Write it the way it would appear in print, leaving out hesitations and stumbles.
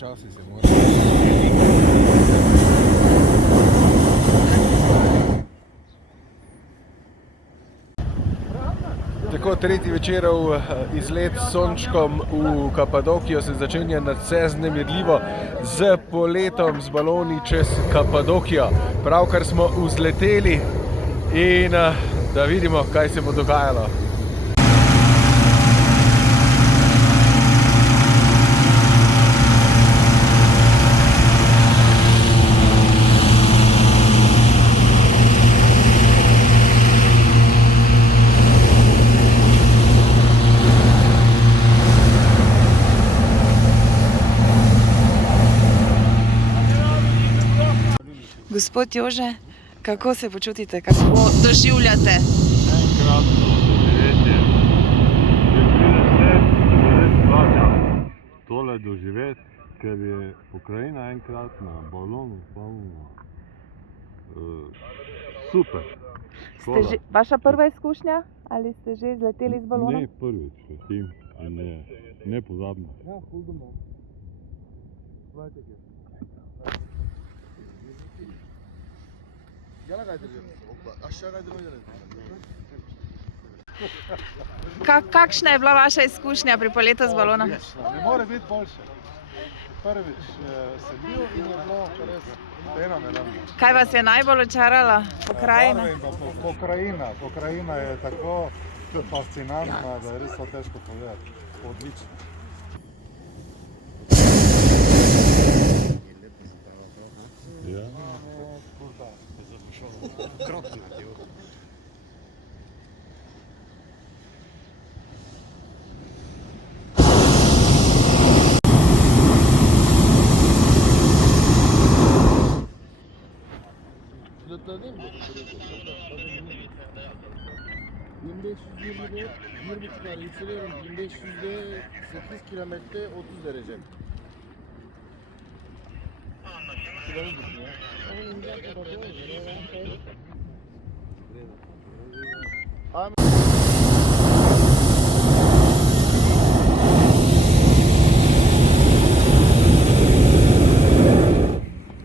počasi se mora. Tako, tretji večerov izlet s sončkom v Kapadokijo se začenja nadvse vznemirljivo z poletom z baloni čez Kapadokijo. Pravkar smo vzleteli in da vidimo, kaj se bo dogajalo. Gospod Jože, kako se počutite, kako doživljate? Enkratno doživetje. Že 30 let res splača tole doživeti, ker je pokrajina enkratna, balonov polno. Super. Vaša prva izkušnja ali ste že izleteli z balonom? Ne, prvič letim in je nepozabno. Ja, ful doma. Gledajte, kje. Kakšna je bila vaša izkušnja pri poletu z balona? Ne more biti boljše. Prvič sem bil in je bilo res fenomenalno. Kaj vas je najbolj očarala pokrajina? Pokrajina je tako fascinantna, da je res to težko povedati. Odlično. Ja. Pilotladım mı? 1520'de 1,5 tane yükseliyorum. 1500'de 8 kilometre 30 derece. Kilomuz düşün ya.